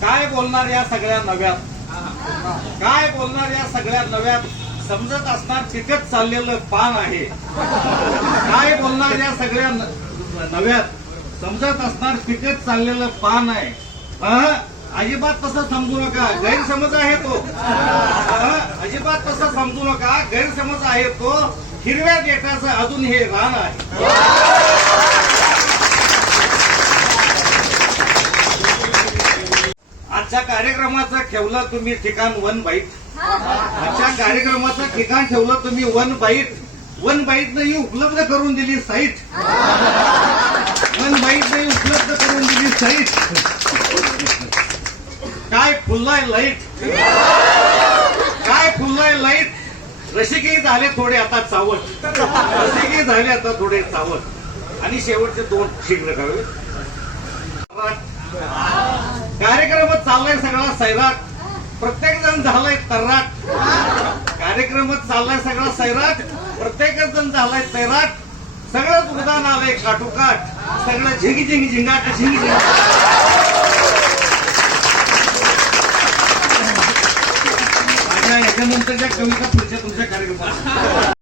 काय बोलणार या सगळ्या नव्यात, काय बोलणार या सगळ्या नव्यात, समजत असणार पिकत चाललेलं पान आहे. काय बोलणार या सगळ्या नव्यात, समजत असणार पिकत चाललेलं पान आहे. अजिबात तसं समजू नका, गैरसमज आहे तो. अजिबात तसं समजू नका, गैरसमज आहे तो. हिरव्या देठाचं अजून हे रान आहे. आजच्या कार्यक्रमाचं ठेवलं तुम्ही ठिकाण वन बाईट. आजच्या कार्यक्रमाचं ठिकाण ठेवलं तुम्ही वन बाईट. वन बाईट नाही उपलब्ध करून दिली साईट. वन बाईट नाही उपलब्ध करून दिली साईट. काय फुललाय लाईट, काय फुललाय लाईट. रसिकही झाले थोडे आता चावट, रसिकही झाले आता थोडे चावट. आणि शेवटचे दोन शीघ्र करावे. कार्यक्रमात चाललाय सगळा सैराट, प्रत्येक जण झालाय तर्राट. कार्यक्रमात चाललाय सगळा सैराट, प्रत्येक जण झालाय तैराट. सगळंच उदान आलंय काटोकाट, सगळं झिंगी झिंगी झिंगाट झिंगी झिंगी. याच्यानंतरच्या कविता पुढच्या तुमच्या कार्यक्रमात